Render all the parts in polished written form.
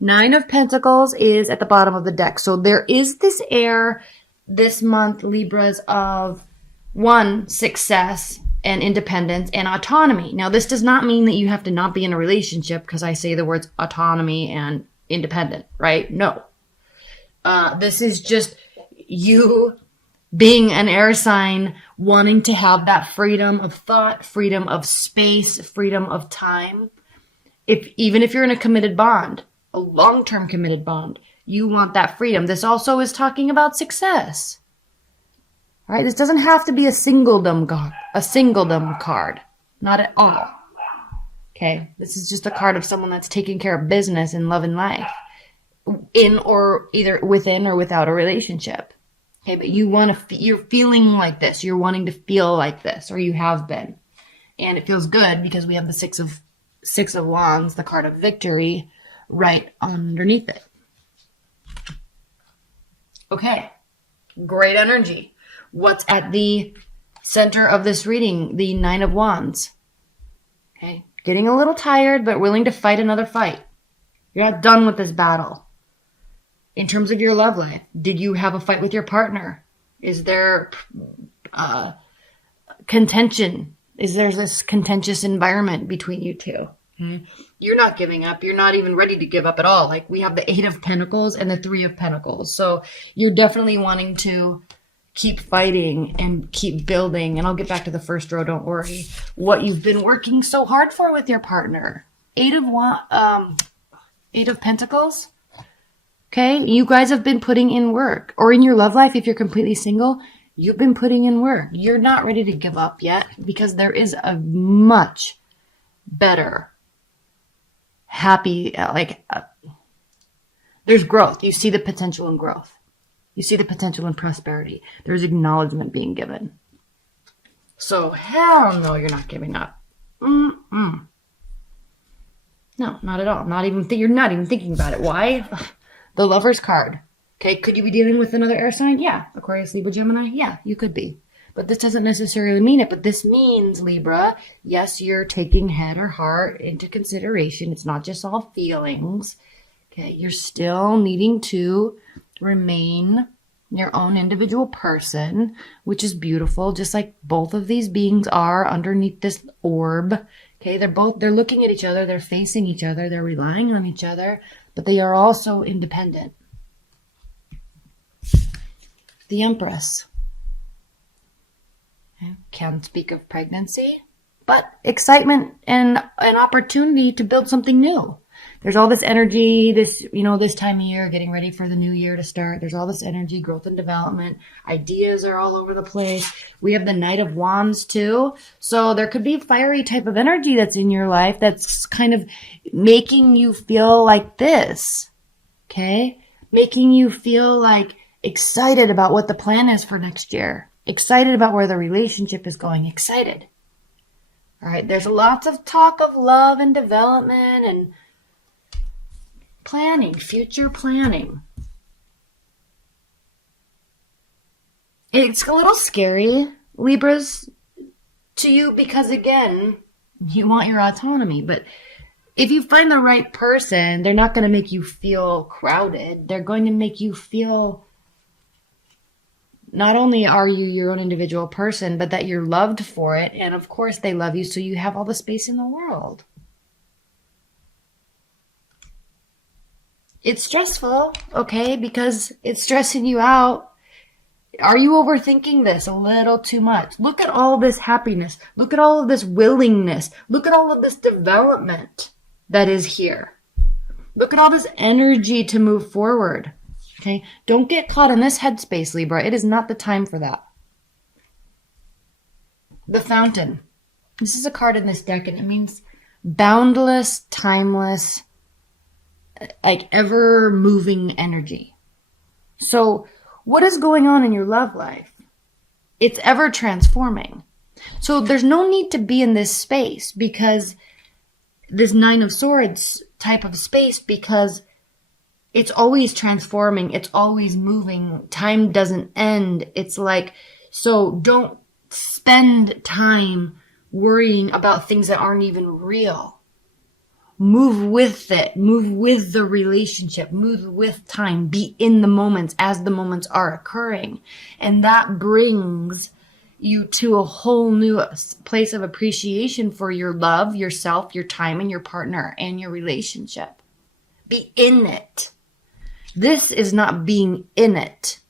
Nine of Pentacles is at the bottom of the deck. So there is this air this month, Libras, of one, success and independence and autonomy. Now, this does not mean that you have to not be in a relationship because I say the words autonomy and independent, right? No. This is just you being an air sign, wanting to have that freedom of thought, freedom of space, freedom of time. Even if you're in a committed bond, a long-term committed bond, you want that freedom. This also is talking about success. All right, this doesn't have to be a singledom card. Not at all. Okay, this is just a card of someone that's taking care of business in love and life, in or either within or without a relationship. Okay, but you're feeling like this. You're wanting to feel like this, or you have been, and it feels good because we have the Six of Wands, the card of victory, right underneath it. Okay, great energy. What's at the center of this reading? The Nine of Wands. Okay, getting a little tired, but willing to fight another fight. You're not done with this battle. In terms of your love life, did you have a fight with your partner? Is there contention? Is there this contentious environment between you two? Mm-hmm. You're not giving up. You're not even ready to give up at all. Like, we have the Eight of Pentacles and the Three of Pentacles. So you're definitely wanting to keep fighting and keep building. And I'll get back to the first row. Don't worry. What you've been working so hard for with your partner. Eight of Pentacles. Okay, you guys have been putting in work. Or in your love life, if you're completely single, you've been putting in work. You're not ready to give up yet because there is a much better, happy, there's growth. You see the potential in growth. You see the potential in prosperity. There's acknowledgement being given. So hell no, you're not giving up. No, not at all. You're not even thinking about it. Why? The Lover's card. Okay, could you be dealing with another air sign? Yeah. Aquarius, Libra, Gemini? Yeah, you could be. But this doesn't necessarily mean it. But this means, Libra, yes, you're taking head or heart into consideration. It's not just all feelings. Okay, you're still needing to remain your own individual person, which is beautiful, just like both of these beings are underneath this orb. Okay, they're looking at each other, they're facing each other, they're relying on each other, but they are also independent. The Empress. Okay. Can speak of pregnancy, but excitement and an opportunity to build something new. There's all this energy, this time of year, getting ready for the new year to start. There's all this energy, growth and development. Ideas are all over the place. We have the Knight of Wands too. So there could be a fiery type of energy that's in your life that's kind of making you feel like this. Okay? Making you feel like excited about what the plan is for next year. Excited about where the relationship is going. Excited. All right. There's lots of talk of love and development and planning, future planning. It's a little scary, Libras, to you because, again, you want your autonomy. But if you find the right person, they're not going to make you feel crowded. They're going to make you feel not only are you your own individual person, but that you're loved for it. And, of course, they love you, so you have all the space in the world. It's stressful, okay, because it's stressing you out. Are you overthinking this a little too much? Look at all this happiness. Look at all of this willingness. Look at all of this development that is here. Look at all this energy to move forward, okay? Don't get caught in this headspace, Libra. It is not the time for that. The Fountain. This is a card in this deck, and it means boundless, timeless, like ever-moving energy. So what is going on in your love life? It's ever-transforming. So there's no need to be in this space because this Nine of Swords type of space, because it's always transforming. It's always moving. Time doesn't end. It's like, so don't spend time worrying about things that aren't even real. Move with it. Move with the relationship. Move with time. Be in the moments as the moments are occurring. And that brings you to a whole new place of appreciation for your love, yourself, your time, and your partner, and your relationship. Be in it. This is not being in it.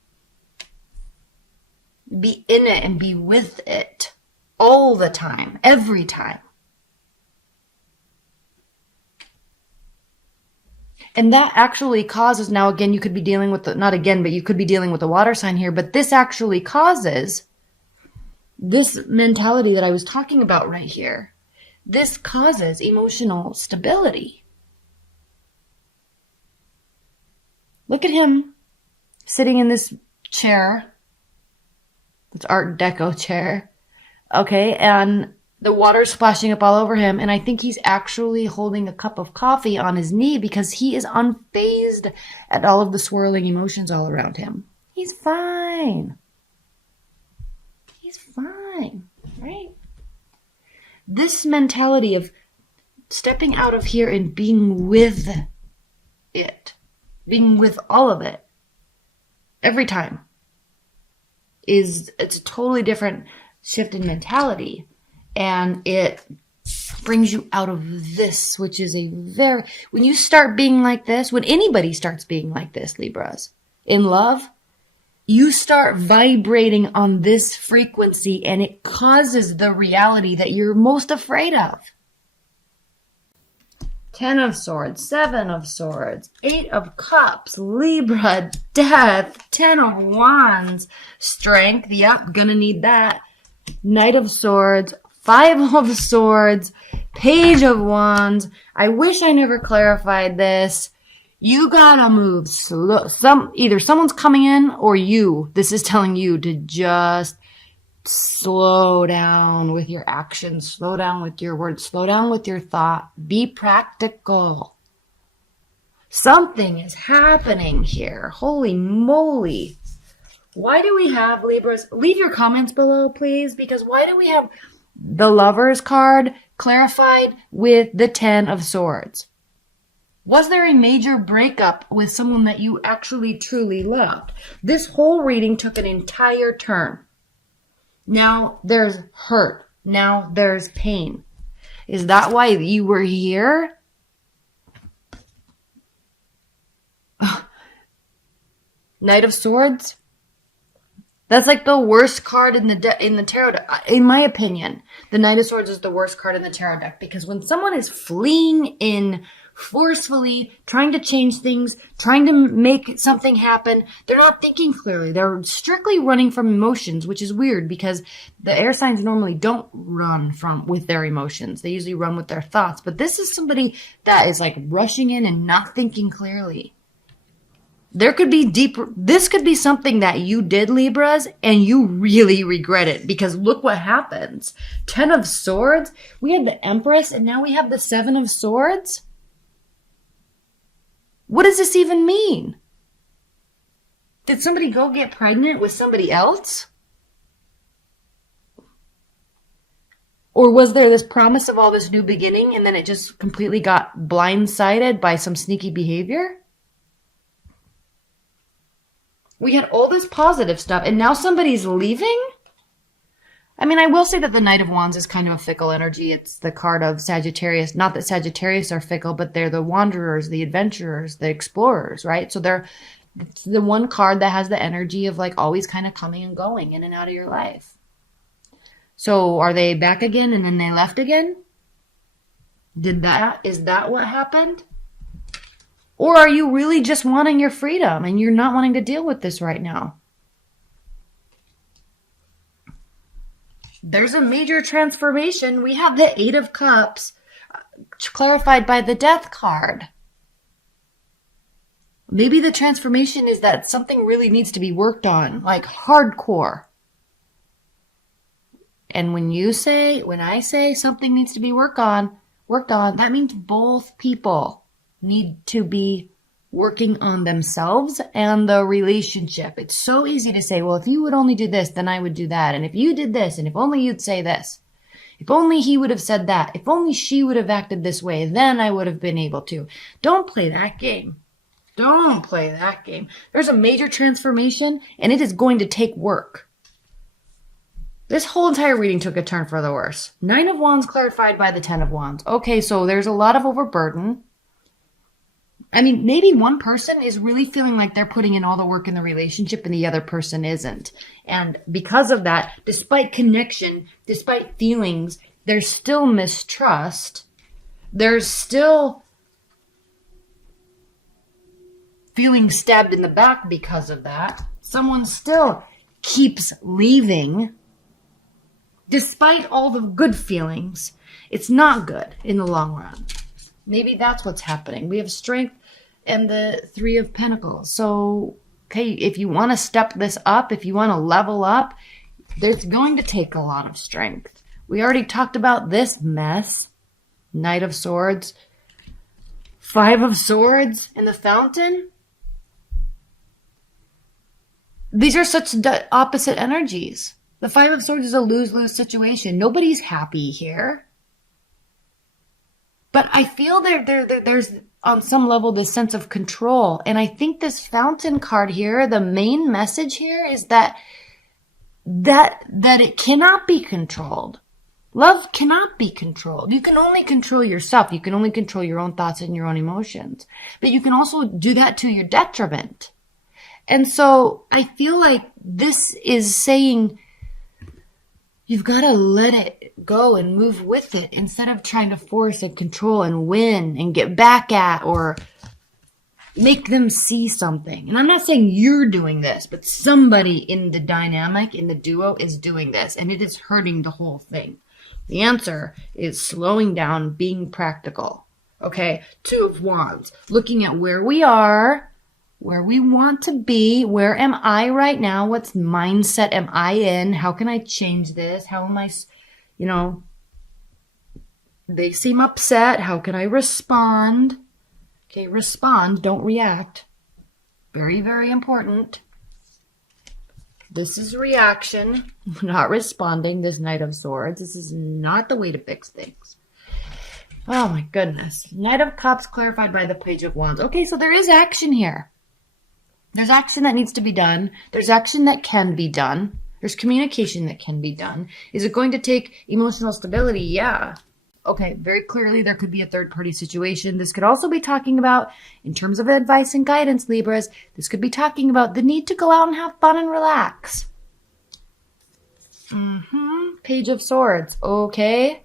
Be in it and be with it all the time, every time. And that actually causes, now again, you could be dealing with, not again, but you could be dealing with a water sign here, but this actually causes this mentality that I was talking about right here. This causes emotional stability. Look at him sitting in this chair. It's Art Deco chair. Okay, and the water's splashing up all over him, and I think he's actually holding a cup of coffee on his knee because he is unfazed at all of the swirling emotions all around him. He's fine. He's fine, right? This mentality of stepping out of here and being with it, being with all of it, every time, it's a totally different shift in mentality. And it brings you out of this, which is when you start being like this, when anybody starts being like this, Libras, in love, you start vibrating on this frequency and it causes the reality that you're most afraid of. 10 of Swords, 7 of Swords, 8 of Cups, Libra, Death, 10 of Wands, Strength, yep, gonna need that, Knight of Swords, 5 of Swords, Page of Wands. I wish I never clarified this. You gotta move slow. Either someone's coming in or you. This is telling you to just slow down with your actions, slow down with your words, slow down with your thought. Be practical. Something is happening here. Holy moly. Why do we have Libras? Leave your comments below, please, because why do we have the Lovers card clarified with the 10 of Swords? Was there a major breakup with someone that you actually truly loved? This whole reading took an entire turn. Now there's hurt. Now there's pain. Is that why you were here? Knight of Swords? That's like the worst card in the tarot deck. In my opinion, the Knight of Swords is the worst card in the tarot deck because when someone is fleeing in forcefully, trying to change things, trying to make something happen, they're not thinking clearly. They're strictly running from emotions, which is weird because the air signs normally don't run with their emotions. They usually run with their thoughts. But this is somebody that is like rushing in and not thinking clearly. There could be this could be something that you did, Libras, and you really regret it because look what happens. 10 of Swords, we had the Empress, and now we have the 7 of Swords. What does this even mean? Did somebody go get pregnant with somebody else? Or was there this promise of all this new beginning and then it just completely got blindsided by some sneaky behavior? We had all this positive stuff, and now somebody's leaving? I mean, I will say that the Knight of Wands is kind of a fickle energy. It's the card of Sagittarius. Not that Sagittarius are fickle, but they're the wanderers, the adventurers, the explorers, right? So it's the one card that has the energy of like always kind of coming and going in and out of your life. So are they back again and then they left again? Is that what happened? Or are you really just wanting your freedom and you're not wanting to deal with this right now? There's a major transformation. We have the 8 of Cups clarified by the Death card. Maybe the transformation is that something really needs to be worked on, like hardcore. And when I say something needs to be worked on, that means both people need to be working on themselves and the relationship. It's so easy to say, well, if you would only do this, then I would do that. And if you did this, and if only you'd say this. If only he would have said that. If only she would have acted this way, then I would have been able to. Don't play that game. Don't play that game. There's a major transformation, and it is going to take work. This whole entire reading took a turn for the worse. 9 of Wands clarified by the 10 of Wands. Okay, so there's a lot of overburden. I mean, maybe one person is really feeling like they're putting in all the work in the relationship and the other person isn't. And because of that, despite connection, despite feelings, there's still mistrust. There's still feeling stabbed in the back because of that. Someone still keeps leaving despite all the good feelings. It's not good in the long run. Maybe that's what's happening. We have strength and the 3 of Pentacles. So, okay, if you want to step this up, if you want to level up, there's going to take a lot of strength. We already talked about this mess. Knight of Swords, 5 of Swords, and the Fountain. These are such opposite energies. The 5 of Swords is a lose-lose situation. Nobody's happy here. But I feel there's on some level this sense of control. And I think this Fountain card here, the main message here is that it cannot be controlled. Love cannot be controlled. You can only control yourself. You can only control your own thoughts and your own emotions. But you can also do that to your detriment. And so I feel like this is saying you've got to let it go and move with it instead of trying to force and control and win and get back at or make them see something. And I'm not saying you're doing this, but somebody in the dynamic, in the duo is doing this, and it is hurting the whole thing. The answer is slowing down, being practical. Okay, 2 of Wands, looking at where we are, where we want to be, where am I right now, what mindset am I in, how can I change this, how am I, they seem upset, how can I respond? Okay, respond, don't react. Very, very important. This is reaction, not responding, this Knight of Swords. This is not the way to fix things. Oh my goodness. Knight of Cups clarified by the Page of Wands. Okay, so there is action here. There's action that needs to be done. There's action that can be done. There's communication that can be done. Is it going to take emotional stability? Yeah. Okay, very clearly there could be a third-party situation. This could also be talking about, in terms of advice and guidance, Libras, this could be talking about the need to go out and have fun and relax. Page of Swords. Okay.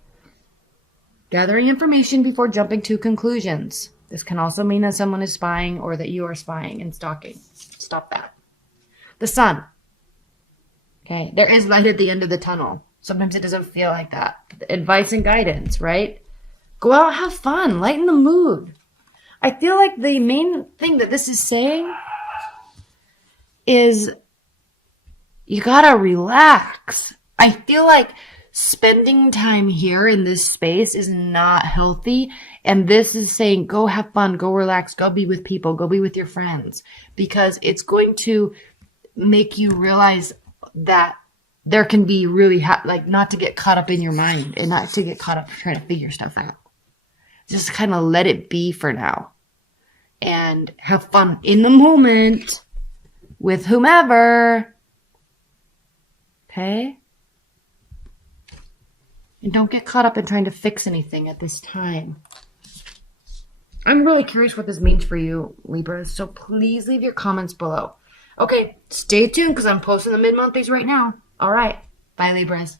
Gathering information before jumping to conclusions. This can also mean that someone is spying or that you are spying and stalking. Stop that. The Sun. Okay, there is light at the end of the tunnel. Sometimes it doesn't feel like that. Advice and guidance, right? Go out, have fun, lighten the mood. I feel like the main thing that this is saying is you gotta relax. I feel like spending time here in this space is not healthy. And this is saying go have fun, go relax, go be with people, go be with your friends. Because it's going to make you realize that there can be really, not to get caught up in your mind and not to get caught up trying to figure stuff out. Just kind of let it be for now. And have fun in the moment with whomever. Okay? And don't get caught up in trying to fix anything at this time. I'm really curious what this means for you, Libra. So please leave your comments below. Okay, stay tuned because I'm posting the mid-monthlies right now. All right. Bye, Libras.